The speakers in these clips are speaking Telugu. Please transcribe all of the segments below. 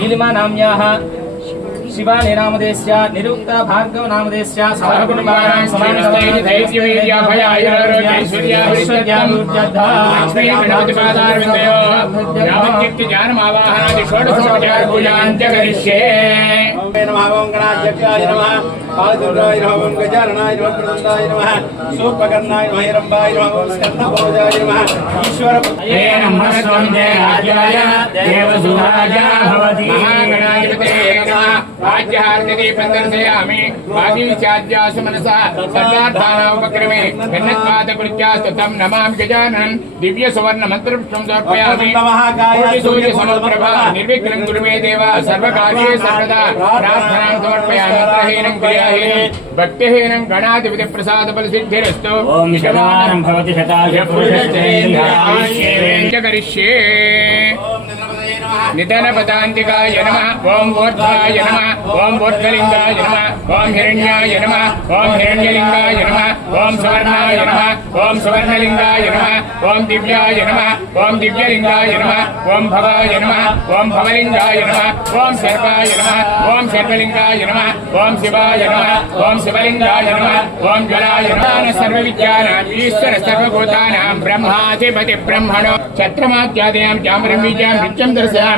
నామధేస్య సహ शिवानि नामदेश्य निरुक्त भार्गव नामदेश्य सर्वगुणवारां समानस्तेन धैर्यैर्याभयायुरैश्वर्याभिषद्याभिषद्यामुर्जद्धाक्ष्मयमनोतिपादारविन्दयो यावत्युक्तिजानमावाहनादिषोडशोपचारपूजान्त्यकरिष्ये नमावङ्गणाध्यक्षाय ईश्वर नमः स्वामिने राज्याय देवसुधाय गणपते नमः राज्यहार्दिके प्रदर्शयामि वादीचाद्यासु मनसा सर्वार्थानामुपक्रमे गन्नत्पादकृत्यास्तु तं नमामि गजानन् दिव्यसुवर्णमन्त्रपुष्पं समर्पयामि सूर्यसमप्रभा निर्विघ्नं कुरु मे देव सर्वकार्ये सर्वदा प्रार्थनां పదాంతికాయ నమ ఓం ఊర్ధ్వాయ నమ ఓం ఊర్ధ్వలింగాయ నమ ఓం హిరణ్యాయ నమ ఓం హిరణ్యలింగాయ నమ ఓం సువర్ణాయ నమ ఓం సువర్ణలింగాయ నమ ఓం దివ్యాయ నమ ఓం దివ్యలింగాయ నమ ఓం భవాయ నమ ఓం భవలింగాయ నమ ఓం సర్వాయ నమ ఓం సర్వలింగాయ నమ ఓం శివాయ నమ ఓం శివలింగాయ నమ ఓం జ్వలాయ నమ సర్వ విద్యానాం ఈశ్వర సర్వభూతానాం బ్రహ్మాధిపతి బ్రహ్మణో ఛత్రమాత్యాదయాం చామరం బీజాం నిత్యం దర్శయామి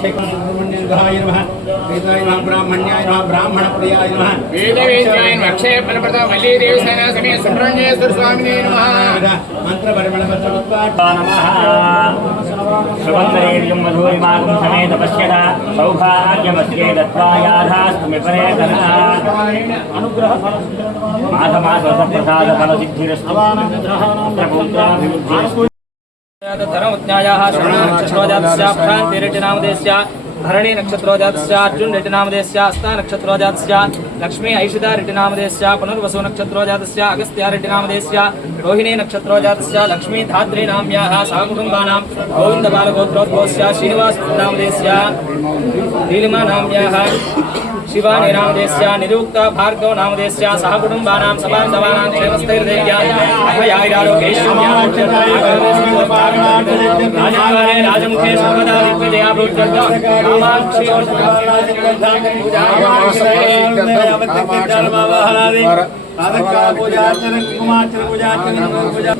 కృతికాసుర శిఖవాహాన్ విషద్భుజాన్ విషన్నేత్ర శేఖర సుబ్రహ్మణ్యాయ నమః. వేదాయ నమః బ్రాహ్మణ్యాయ నమః బ్రాహ్మణ ప్రియాయ నమః. వేద వేద్యాయ అక్షయ ఫలప్రద వల్లీ దేవి సేనా సమయ సుబ్రహ్మణ్యేశ్వర స్వామినే నమః. మంత్ర పరిమళ పత్ర సుగంధరేర్యం మధురిమాగం సమేత పశ్యత. సౌభాగ్యమస్యే దత్వాయాధాస్తు విపరేతన. మాఘమాసవసప్రసాద ఫల సిద్ధిరస్తు పుత్రపౌత్రాభివృద్ధిరస్తు ధర్మజ్ఞాయాः శ్రవణనక్షత్రోజాతస్య शरणोज्ञायाः भरणी नक्षत्रोजातस्या अर्जुन अस्ता नक्षत्रोजातस्या लक्ष्मी ऐषिता रेटिनामदेस्या पुनर्वसु नक्षत्रोजातस्या अगस्त्या रेटिनामदेस्या रोहिणी नक्षत्रोजातस्या लक्ष्मी धात्रीनाम्याः सहकुटुम्बानां गोविन्दबालगोत्रोद्भवस्या श्रीनिवासनामदेस्या नीलिमा शिवानी नामदेश्य निरुक्त भार्गव नामदेश्य सहकुटुम्बानां सबान्धवानां क्षेमस्तैर्देव्यायायोगेश्वरे राजमुखे सर्वदा दिग्विजया पूजाचन कुमाचन पूजाचन पूजा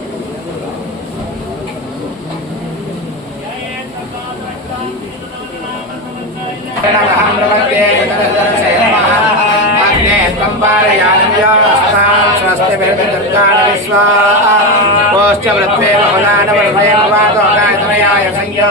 Yeah. రాజకాలే రాజముఖే సర్వదా దిగ్విజయా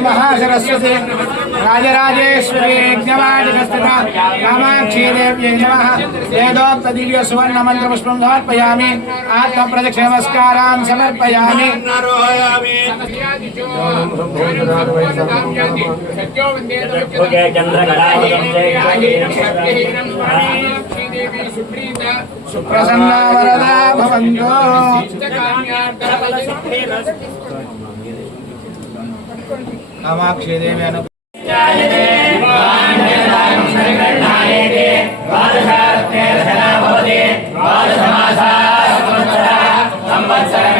श्रीमहासरस्वती राजराजेश्वरी यज्ञवाटिकस्थिता कामाक्षी देव्यै नमः। वेदोक्तदिव्यसुवर्णमन्त्रपुष्पं समर्पयामि आत्मप्रदक्षिणमस्कारान् समर्पयामि। सुप्रसन्ना वरदा भवन्तो। కామాక్షిదేవి అను దీర్ఘసౌపత్కర్యాభివృద్ధిరస్తు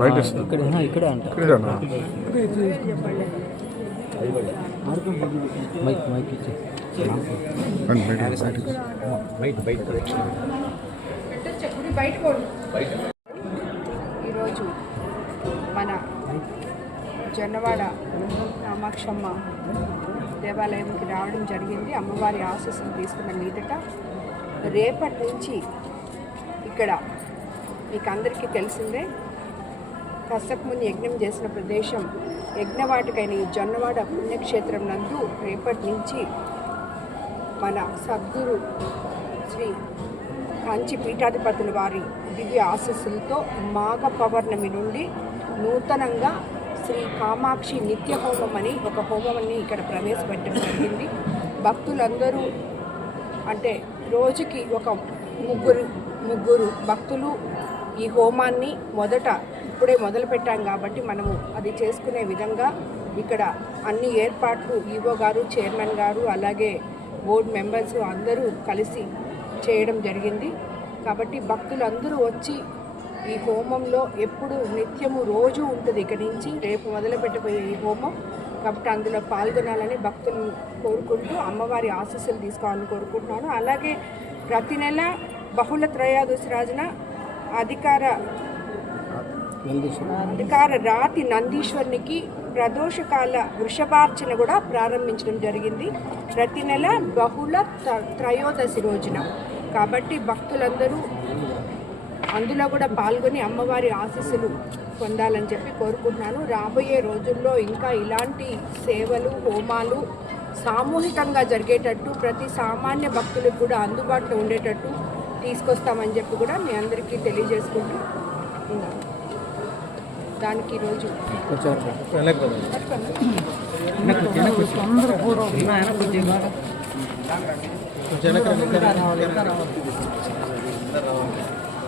బయట ఇక్కడ ఇక్కడ అంట ఇక్కడేనా మైక్ మైక్ ఇచ్చి బయట బయట. ఈరోజు మన జొన్నవాడ కామాక్షమ్మ దేవాలయంకి రావడం జరిగింది. అమ్మవారి ఆశస్సును తీసుకున్న మీదట రేపటి నుంచి ఇక్కడ మీకు అందరికీ తెలిసిందే కసక్ ముందు యజ్ఞం చేసిన ప్రదేశం యజ్ఞవాటికైన ఈ జొన్నవాడ పుణ్యక్షేత్రం నందు రేపటి నుంచి మన సద్గురు శ్రీ కంచి పీఠాధిపతుల వారి దివ్య ఆశస్సులతో మాఘ పౌర్ణమి నుండి నూతనంగా శ్రీ కామాక్షి నిత్య హోమం అని ఒక హోమాన్ని ఇక్కడ ప్రవేశపెట్టడం జరిగింది. భక్తులందరూ అంటే రోజుకి ఒక ముగ్గురు ముగ్గురు భక్తులు ఈ హోమాన్ని మొదట ఇప్పుడే మొదలు పెట్టాం కాబట్టి మనము అది చేసుకునే విధంగా ఇక్కడ అన్ని ఏర్పాట్లు ఈవో గారు చైర్మన్ గారు అలాగే బోర్డు మెంబర్స్ అందరూ కలిసి చేయడం జరిగింది. కాబట్టి భక్తులందరూ వచ్చి ఈ హోమంలో ఎప్పుడు నిత్యము రోజు ఉంటుంది ఇక్కడి నుంచి రేపు మొదలుపెట్టబోయే ఈ హోమం. కాబట్టి అందులో పాల్గొనాలని భక్తులు కోరుకుంటూ అమ్మవారి ఆశీస్సులు తీసుకోవాలని కోరుకుంటున్నాను. అలాగే ప్రతి నెల బహుళ త్రయోదశి రాజున అధికార అధికార రాతి నందీశ్వరునికి ప్రదోషకాల వృషభార్చన కూడా ప్రారంభించడం జరిగింది. ప్రతి నెల బహుళ త్రయోదశి రోజున. కాబట్టి భక్తులందరూ అందులో కూడా పాల్గొని అమ్మవారి ఆశీస్సులు పొందాలని చెప్పి కోరుకుంటున్నాను. రాబోయే రోజుల్లో ఇంకా ఇలాంటి సేవలు హోమాలు సామూహికంగా జరిగేటట్టు ప్రతి సామాన్య భక్తులకు కూడా అందుబాటులో ఉండేటట్టు తీసుకొస్తామని చెప్పి కూడా మీ అందరికీ తెలియజేసుకుంటూ ఉన్నాను. దానికి ఈరోజు